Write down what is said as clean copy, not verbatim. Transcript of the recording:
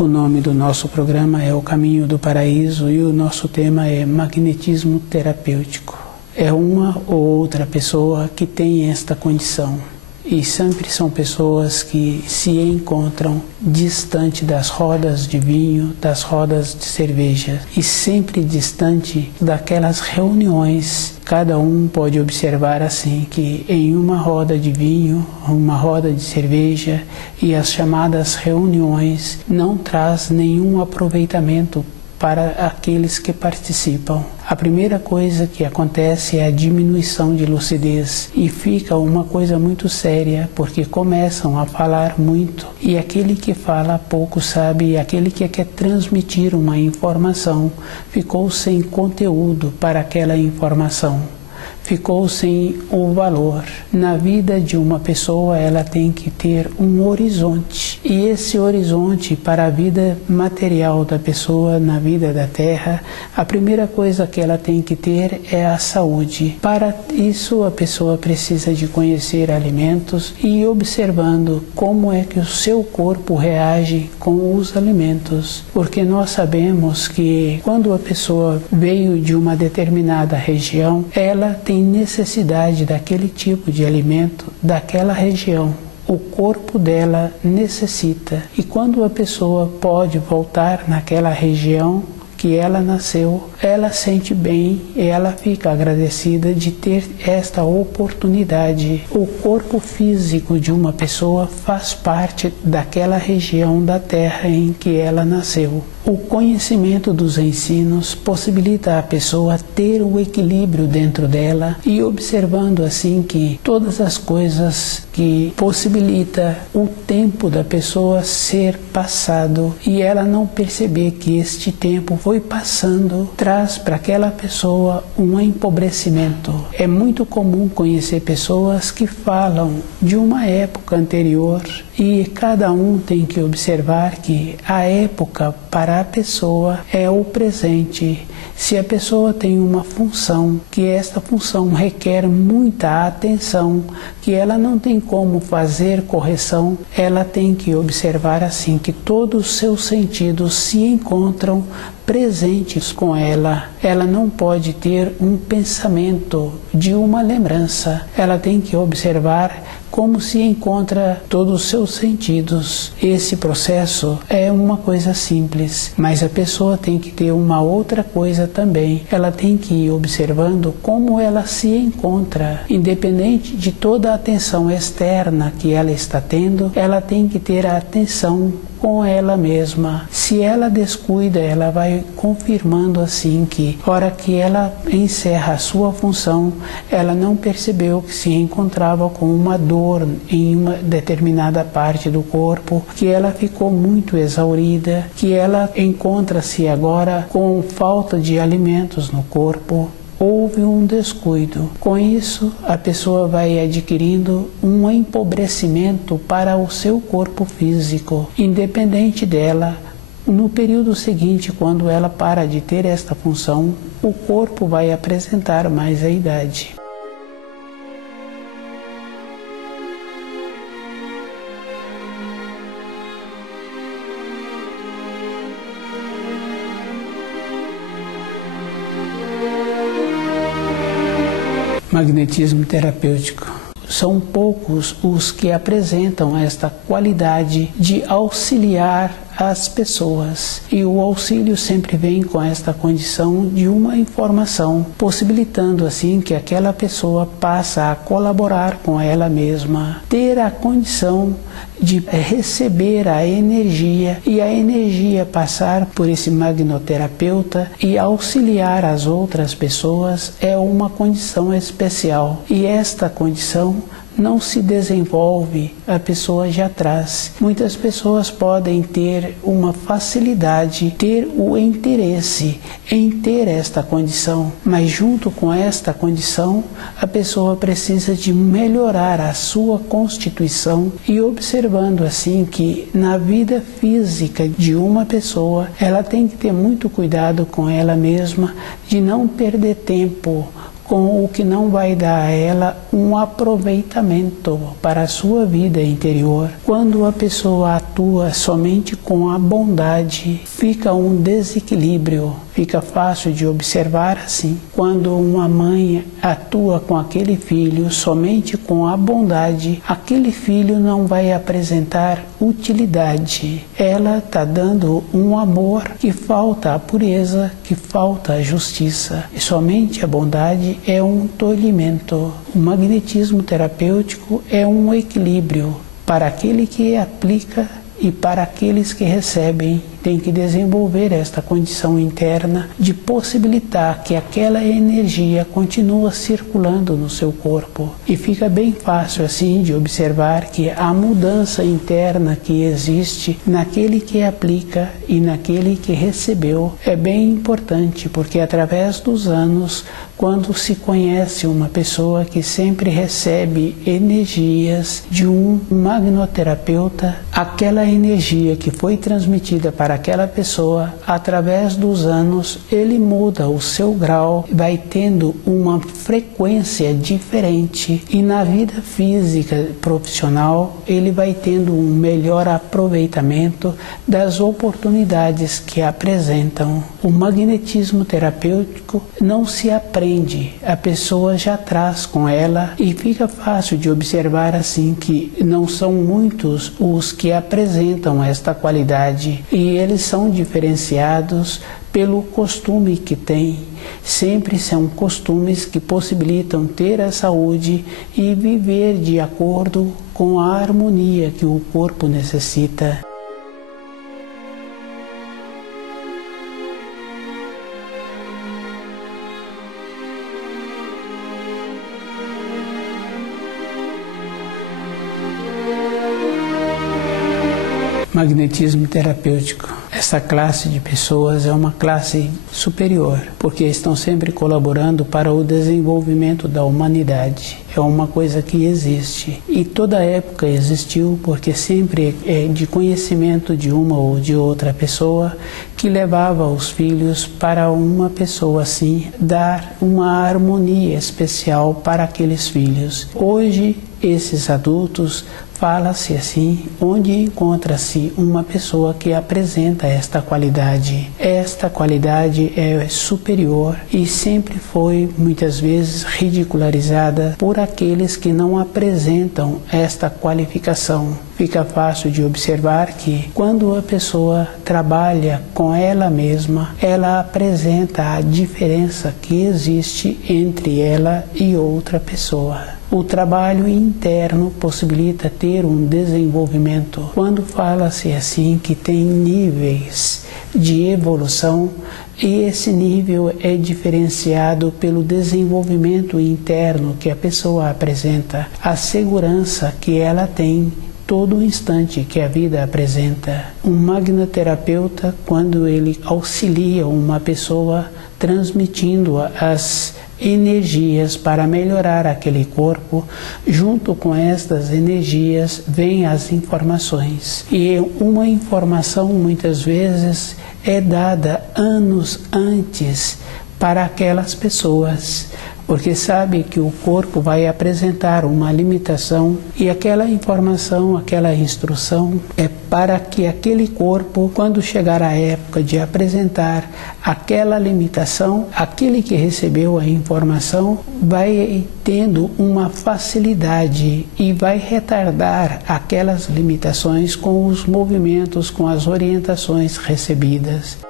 O nome do nosso programa é O Caminho do Paraíso e o nosso tema é magnetismo terapêutico. É uma ou outra pessoa que tem esta condição e sempre são pessoas que se encontram distante das rodas de vinho, das rodas de cerveja e sempre distante daquelas reuniões. Cada um pode observar assim que em uma roda de vinho, uma roda de cerveja e as chamadas reuniões não traz nenhum aproveitamento para aqueles que participam. A primeira coisa que acontece é a diminuição de lucidez e fica uma coisa muito séria, porque começam a falar muito e aquele que fala pouco sabe, e aquele que quer transmitir uma informação ficou sem conteúdo para aquela informação. Ficou sem o valor. Na vida de uma pessoa, ela tem que ter um horizonte. E esse horizonte para a vida material da pessoa, na vida da Terra, a primeira coisa que ela tem que ter é a saúde. Para isso, a pessoa precisa de conhecer alimentos e ir observando como é que o seu corpo reage com os alimentos. Porque nós sabemos que quando a pessoa veio de uma determinada região, ela tem necessidade daquele tipo de alimento daquela região. O corpo dela necessita. E quando a pessoa pode voltar naquela região que ela nasceu, ela sente bem e ela fica agradecida de ter esta oportunidade. O corpo físico de uma pessoa faz parte daquela região da Terra em que ela nasceu. O conhecimento dos ensinos possibilita a pessoa ter o equilíbrio dentro dela e observando assim que todas as coisas que possibilita o tempo da pessoa ser passado e ela não perceber que este tempo foi passando, traz para aquela pessoa um empobrecimento. É muito comum conhecer pessoas que falam de uma época anterior e cada um tem que observar que a época para a pessoa é o presente. Se a pessoa tem uma função, que esta função requer muita atenção, que ela não tem como fazer correção, ela tem que observar assim que todos os seus sentidos se encontram presentes com ela. Ela não pode ter um pensamento de uma lembrança. Ela tem que observar como se encontra todos os seus sentidos. Esse processo é uma coisa simples, mas a pessoa tem que ter uma outra coisa também. Ela tem que ir observando como ela se encontra. Independente de toda a atenção externa que ela está tendo, ela tem que ter a atenção com ela mesma. Se ela descuida, ela vai confirmando assim que, hora que ela encerra a sua função, ela não percebeu que se encontrava com uma dor em uma determinada parte do corpo, que ela ficou muito exaurida, que ela encontra-se agora com falta de alimentos no corpo. Houve um descuido. Com isso, a pessoa vai adquirindo um empobrecimento para o seu corpo físico. Independente dela, no período seguinte, quando ela para de ter esta função, o corpo vai apresentar mais a idade. Magnetismo terapêutico. São poucos os que apresentam esta qualidade de auxiliar as pessoas. E o auxílio sempre vem com esta condição de uma informação, possibilitando assim que aquela pessoa passa a colaborar com ela mesma, ter a condição de receber a energia e a energia passar por esse magnoterapeuta e auxiliar as outras pessoas é uma condição especial. E esta condição não se desenvolve, a pessoa já traz. Muitas pessoas podem ter uma facilidade, ter o interesse em ter esta condição, mas junto com esta condição, a pessoa precisa de melhorar a sua constituição e observando assim que na vida física de uma pessoa, ela tem que ter muito cuidado com ela mesma, de não perder tempo com o que não vai dar a ela um aproveitamento para a sua vida interior. Quando a pessoa atua somente com a bondade, fica um desequilíbrio, fica fácil de observar assim. Quando uma mãe atua com aquele filho somente com a bondade, aquele filho não vai apresentar utilidade. Ela está dando um amor que falta a pureza, que falta a justiça. E somente a bondade é um tolhimento. O magnetismo terapêutico é um equilíbrio para aquele que aplica e para aqueles que recebem. Tem que desenvolver esta condição interna de possibilitar que aquela energia continue circulando no seu corpo. E fica bem fácil assim de observar que a mudança interna que existe naquele que aplica e naquele que recebeu é bem importante, porque através dos anos, quando se conhece uma pessoa que sempre recebe energias de um magnoterapeuta, aquela energia que foi transmitida para aquela pessoa, através dos anos, ele muda o seu grau, vai tendo uma frequência diferente e na vida física profissional ele vai tendo um melhor aproveitamento das oportunidades que apresentam. O magnetismo terapêutico não se aprende, a pessoa já traz com ela e fica fácil de observar assim que não são muitos os que apresentam esta qualidade e eles são diferenciados pelo costume que têm. Sempre são costumes que possibilitam ter a saúde e viver de acordo com a harmonia que o corpo necessita. Magnetismo terapêutico. Essa classe de pessoas é uma classe superior, porque estão sempre colaborando para o desenvolvimento da humanidade. É uma coisa que existe e toda época existiu, porque sempre é de conhecimento de uma ou de outra pessoa que levava os filhos para uma pessoa assim dar uma harmonia especial para aqueles filhos. Hoje esses adultos fala-se assim, onde encontra-se uma pessoa que apresenta esta qualidade. Esta qualidade é superior e sempre foi, muitas vezes, ridicularizada por aqueles que não apresentam esta qualificação. Fica fácil de observar que, quando a pessoa trabalha com ela mesma, ela apresenta a diferença que existe entre ela e outra pessoa. O trabalho interno possibilita ter um desenvolvimento. Quando fala-se assim que tem níveis de evolução, e esse nível é diferenciado pelo desenvolvimento interno que a pessoa apresenta, a segurança que ela tem todo instante que a vida apresenta. Um magnoterapeuta, quando ele auxilia uma pessoa transmitindo as energias para melhorar aquele corpo, junto com estas energias vêm as informações. E uma informação muitas vezes é dada anos antes para aquelas pessoas, porque sabe que o corpo vai apresentar uma limitação e aquela informação, aquela instrução é para que aquele corpo, quando chegar a época de apresentar aquela limitação, aquele que recebeu a informação vai tendo uma facilidade e vai retardar aquelas limitações com os movimentos, com as orientações recebidas.